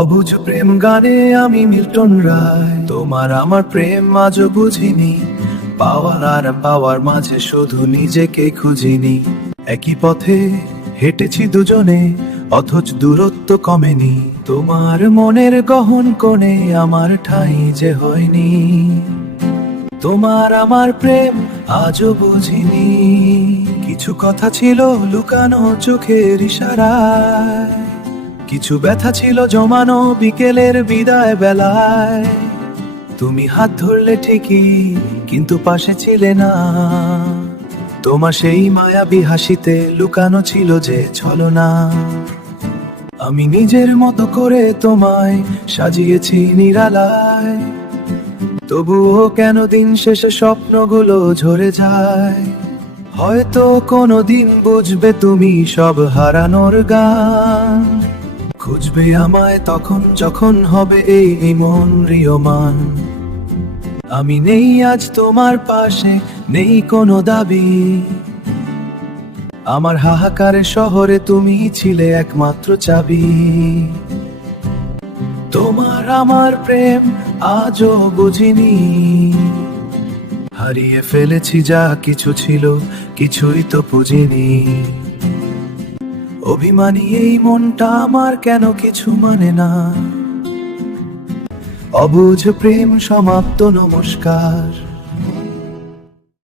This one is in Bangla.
অবুঝ প্রেম গানে আমি মিল্টন রায়, তোমার আমার প্রেম আজও বুঝিনি। পাওয়ার আর পাওয়ার মাঝে শুধু নিজেকে খুঁজিনি। একই পথে হেঁটেছি দুজনে, অথচ দূরত্ব কমেনি। তোমার মনের গহন কোণে আমার ঠাঁই যে হয়নি। তোমার আমার প্রেম আজও বুঝিনি। কিছু কথা ছিল লুকানো চোখের ইশারায়, কিছু ব্যথা ছিল জমানো বিকেলের বিদায় বেলায়। তুমি হাত ধরলে ঠিকই, কিন্তু পাশে ছিলে না। তোমার সেই মায়াবী হাসিতে লুকানো ছিল যে ছলনা। আমি নিজের মতো করে তোমায় সাজিয়েছি নিরালায়, তবুও কেন দিন শেষে স্বপ্নগুলো ঝরে যায়। হয়তো কোনোদিন বুঝবে তুমি সব হারানোর গান, খুঁজবে আমায় তখন যখন হবে এই মন রিয়মান। আমি নেই আজ তোমার পাশে, নেই কোনো দাবি। আমার হাহাকারে শহরে তুমি ছিলে একমাত্র চাবি। তোমার আমার প্রেম আজও বুঝিনি। হারিয়ে ফেলেছি যা কিছু ছিল, কিছুই তো বুঝিনি। অভিমানী এই মনটা আমার কেন কিছু মানে না। অবুঝ প্রেম সমাপ্ত, নমস্কার।